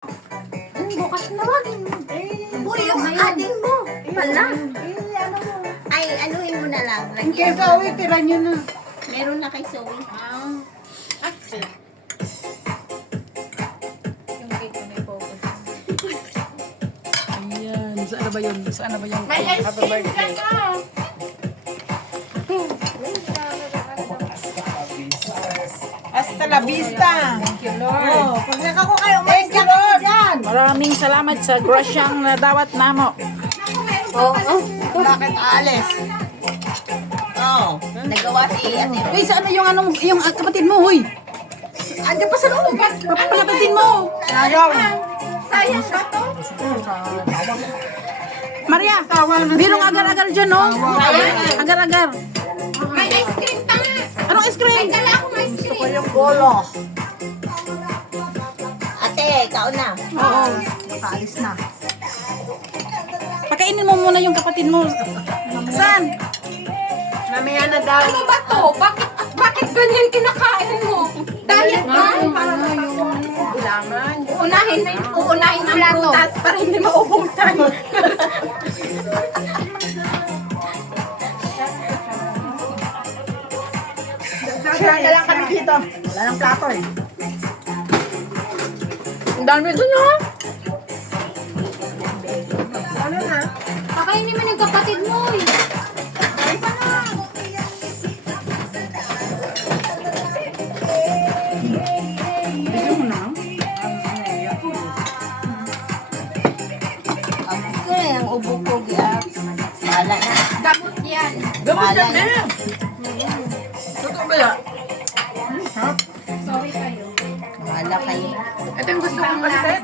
Bukas na wag. Uy, yung atin mo. Wala. Ano mo? Ay, anuhin mo na lang. Yung kay Zoe, tira nyo na. Meron na kay Zoe. Yung cake na may focus. Ayan. Saan na ba yun? Saan na ba yung May ice happy cream birthday? ka. Hasta la vista. Thank you, Lord. Oh, pag nakako kayo, may Lord. Maraming salamat sa grasyang nadawat namo. Bakit alis? Oo. Nagawa si ate. Uy, sa ano yung kapatid mo, huy? Ando pa sa loob. Papalabasin mo. Ayaw. Sayang ba to? Maria, birong agar-agar dyan, no? Agar-agar. May ice cream pa nga. Anong ice cream? May dala akong ice Gusto ko cream. yung bolo. Ate, ikaw na. Oo. Nakaalis na. Pakainin mo muna yung kapatid mo. Saan? Mamaya na daw. Ano ba to? Bakit ganyan kinakain mo? Diet ba? Uunahin ang prutas para hindi maubusan. Share na lang kami dito. Wala nang plato eh. Ang dami doon, ha? Kakainin mo ng kapatid mo. Ang gusto na yung ubo ko. Bahala na. Gamot yan. Bahala na. Totoo ba yan? Sorry kayo. Bahala kayo. Ito yung gusto kong pansit.